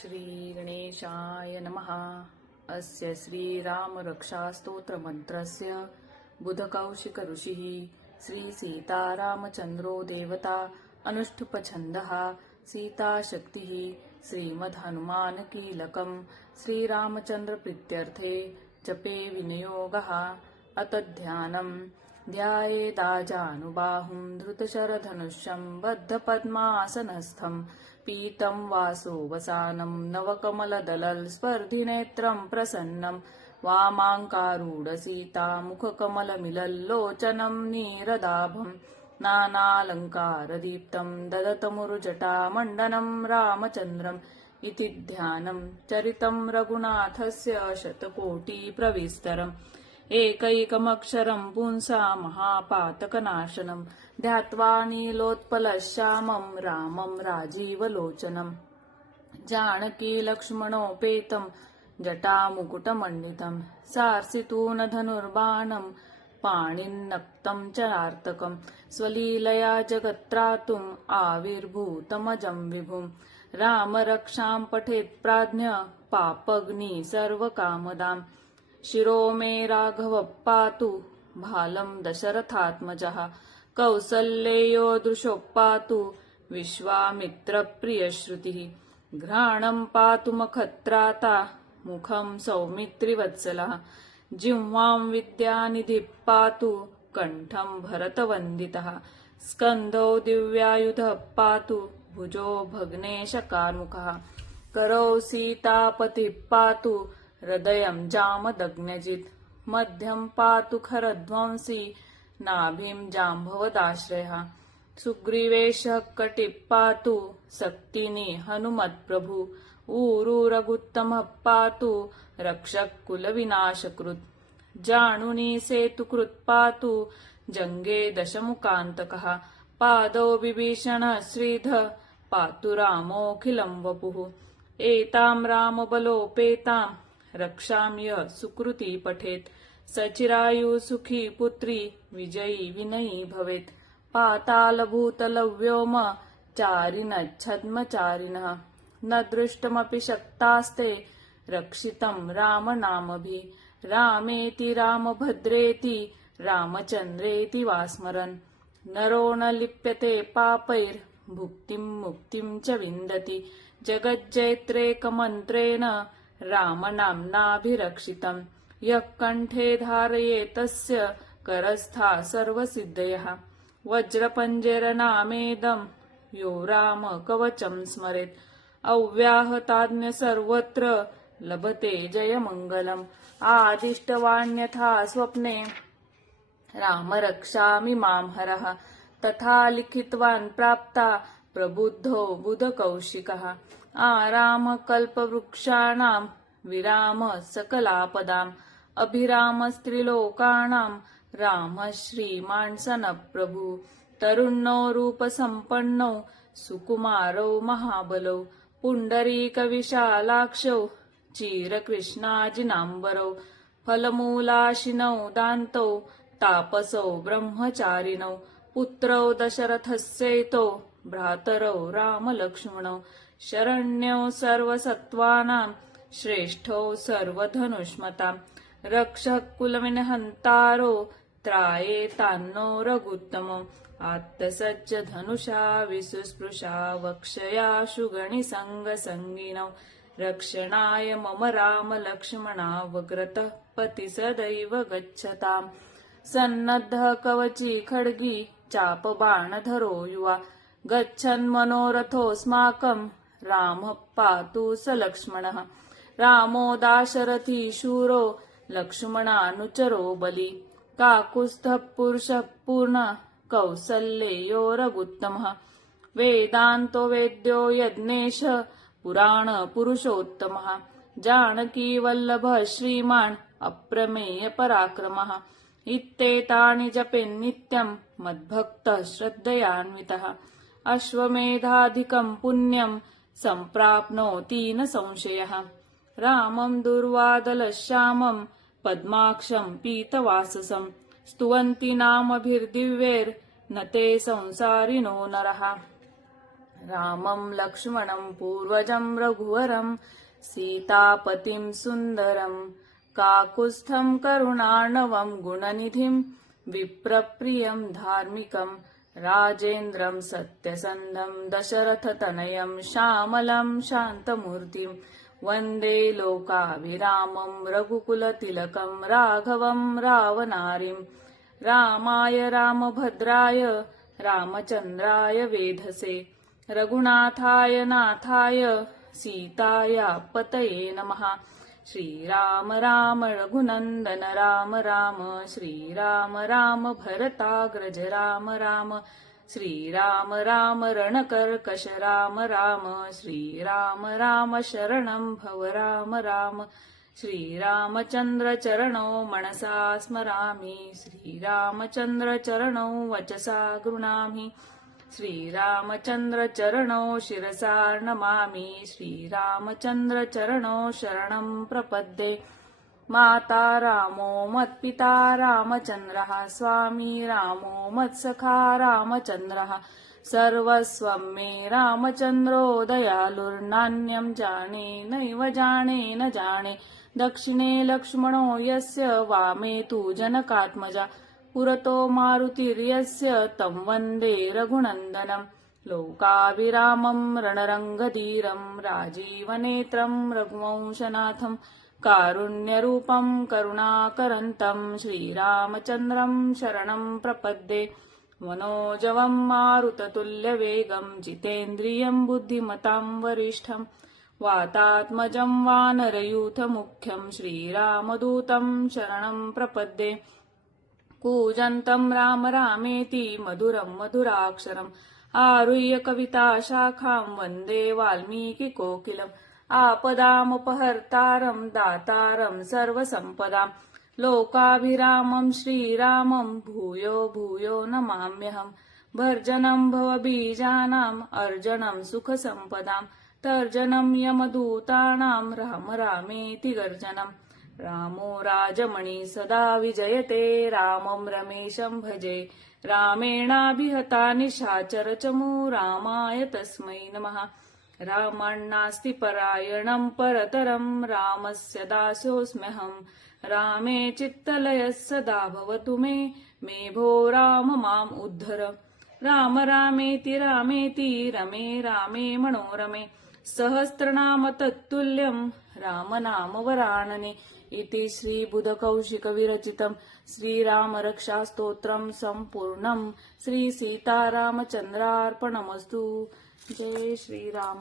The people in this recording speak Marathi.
श्री गणेशाय नमः। अस्य श्रीरामरक्षास्तोत्रमन्त्रस्य बुधकौशिक ऋषिः श्रीसीतारामचन्द्रो देवता अनुष्ठुपछन्दः सीताशक्तिः श्रीमद्हनुमानकीलकं श्रीरामचन्द्रप्रीत्यर्थे जपे विनियोगः। अतध्यानम् ध्यायेदाजानुबाहुं धृतशरधनुष्यं बद्धपद्मासनस्थं पीतं वासोवसानं नवकमलदलल स्पर्धिनेत्रं प्रसन्नं वामाङ्कारूढसीतामुखकमलमिलल्लोचनं नीरदाभं नानालङ्कारदीप्तं ददतमुरुजटामण्डनं रामचन्द्रम् इति ध्यानं चरितं रघुनाथस्य शतकोटिप्रविस्तरम् एकैकमक्षरं पुंसा महापातकनाशनं ध्यात्वा नीलोत्पलश्यामं रामं राजीवलोचनं जानकीलक्ष्मणोपेतं जटामुकुटमण्डितं सार्सितूनधनुर्बाणं पाणिन्नक्तं चरार्तकं स्वलीलया जगत्त्रातुम् आविर्भूतमजं विभुं रामरक्षां पठेत्प्राज्ञ पापग्नि सर्वकामदाम् शिरो मे राघव पातु भालं दशरथात्मजः कौसल्येयो दृशोपातु विश्वामित्रप्रियश्रुतिः घ्राणं पातु मखत्राता मुखं सौमित्रिवत्सलः जिह्वां विद्यानिधिः पातु कण्ठं भरतवन्दितः स्कन्धौ दिव्यायुधः पातु भुजो भग्नेशकार्मुकः करौ सीतापतिः पातु हृदयं जामदग्नजित् मध्यं पातु खरध्वंसी नाभिं जाम्भवदाश्रयः सुग्रीवेशः कटिः पातु सक्तिनी हनुमत्प्रभु ऊरुरगुत्तमः पातु रक्षः कुलविनाशकृत् जानुनी सेतुकृत् पातु जङ्गे दशमुखान्तकः पादौ विभीषणः श्रीधः पातु रामोऽखिलं वपुः एतां रामबलोपेतां रक्षां यः सुकृती पठेत् सचिरायु सुखी पुत्री विजयी विनयी भवेत् पातालभूतलव्योम चारिणच्छद्मचारिणः न दृष्टमपि शक्तास्ते रक्षितं रामनामभिः रामेति रामभद्रेति रामचन्द्रेति वा स्मरन् नरो न लिप्यते पापैर्भुक्तिं मुक्तिं च विन्दति जगज्जैत्रेकमन्त्रेण रामनाम्नाभिरक्षितं यः कण्ठे धारयेत् तस्य करस्था सर्वसिद्धयः वज्रपञ्जरनामेदं यो रामकवचं स्मरेत् अव्याहताज्ञ सर्वत्र लभते जयमङ्गलम् आदिष्टवान्यथा स्वप्ने रामरक्षामि मां हरः तथा लिखितवान् प्राप्ता प्रबुद्धो बुधकौशिकः आरामकल्पवृक्षाणां विरामः सकलापदाम् अभिरामस्त्रिलोकाणां रामः श्रीमान् सनप्रभु तरुणो रूपसम्पन्नौ सुकुमारौ महाबलौ पुण्डरीकविशालाक्षौ चिरकृष्णाजिनाम्बरौ फलमूलाशिनौ दान्तौ तापसौ ब्रह्मचारिणौ पुत्रौ दशरथस्यैतौ भ्रातरौ रामलक्ष्मणौ शरण्यौ सर्वसत्त्वानां श्रेष्ठौ सर्वधनुष्मतां रक्षः कुलविनहन्तारो त्रायेतान्नो रघुत्तमो आत्तसज्ज धनुषा विसुस्पृशा वक्षयाशु गणिसङ्गसङ्गिनौ रक्षणाय मम रामलक्ष्मणावग्रतः पति सदैव गच्छताम् सन्नद्धः कवची खड्गी चापबाणधरो युवा गच्छन् मनोरथोऽस्माकं रामः पातु स लक्ष्मणः रामो दाशरथी शूरो लक्ष्मणानुचरो बली काकुत्स्थः पुरुषः पूर्णः कौसल्येयो रघुत्तमः वेदान्तो वेद्यो यज्ञेश पुराणपुरुषोत्तमः जानकीवल्लभः श्रीमान् अप्रमेयपराक्रमः इत्येतानि जपेन्नित्यं मद्भक्तः श्रद्धयान्वितः अश्वमेधाधिकं पुण्यं सम्प्राप्नोति न संशयः रामं दुर्वादलश्यामं पद्माक्षं पीतवाससं स्तुवन्ति नामभिर्दिव्यैर्न ते संसारिणो नरः रामं लक्ष्मणं पूर्वजं रघुवरं सीतापतिं सुन्दरं काकुत्स्थं करुणार्णवं गुणनिधिं विप्रप्रियं धार्मिकं राजेन्द्रं सत्यसन्धं दशरथतनयं श्यामलं शान्तमूर्तिं वन्दे लोकाभिरामं रघुकुलतिलकं राघवं रावणारिं रामाय रामभद्राय रामचन्द्राय वेधसे रघुनाथाय नाथाय सीताया पतये नमः। श्रीराम राम रघुनन्दन राम राम श्रीराम राम भरताग्रज राम राम श्रीराम राम रणकर्कश राम राम श्रीराम राम शरणं भव राम राम श्रीरामचन्द्र चरणौ मनसा स्मरामि श्रीरामचन्द्र चरणौ वचसा गृह्णामि श्रीरामचन्द्र चरणौ शिरसा नमामि श्रीरामचन्द्र चरणौ शरणं प्रपद्ये माता रामो मत्पिता रामचन्द्रः स्वामी रामो मत्सखा रामचन्द्रः सर्वस्वं मे रामचन्द्रो दयालुर्नान्यं जाने नैव जाने न जाने दक्षिणे लक्ष्मणो यस्य वामे तु जनकात्मजा पुरतो मारुतिर्यस्य तं वन्दे रघुनन्दनं लोकाभिरामं रणरङ्गधीरं राजीवनेत्रं रघुवंशनाथं कारुण्यरूपं करुणाकरन्तं श्रीरामचन्द्रं शरणं प्रपद्ये मनोजवं मारुततुल्यवेगं जितेन्द्रियं बुद्धिमतां वरिष्ठं वातात्मजं वानरयूथमुख्यं श्रीरामदूतं शरणं प्रपद्ये कूजन्तं राम रामेति मधुरं मधुराक्षरम् आरुह्य कविताशाखां वन्दे वाल्मीकिकोकिलम् आपदामुपहर्तारं दातारं सर्वसम्पदां लोकाभिरामं श्रीरामं भूयो भूयो नमाम्यहम् भर्जनं भवबीजानाम् अर्जनं सुखसम्पदां तर्जनं यमदूतानां राम रामेति गर्जनम् रामो राजमणि सदा विजयते रामं रमेशं भजे रामेणाभिहता निशाचरचमू रामाय तस्मै नमः रामान्नास्ति परायणं परतरं रामस्य दासोऽस्म्यहं रामे चित्तलयः सदा भवतु मे भो राम माम् उद्धर राम रामेति रमे रामे मनोरमे सहस्रनाम तत्तुल्यं रामनामवरानने इति श्रीबुधकौशिकविरचितं श्रीरामरक्षास्तोत्रं सम्पूर्णं श्रीसीतारामचन्द्रार्पणमस्तु। जय श्रीराम।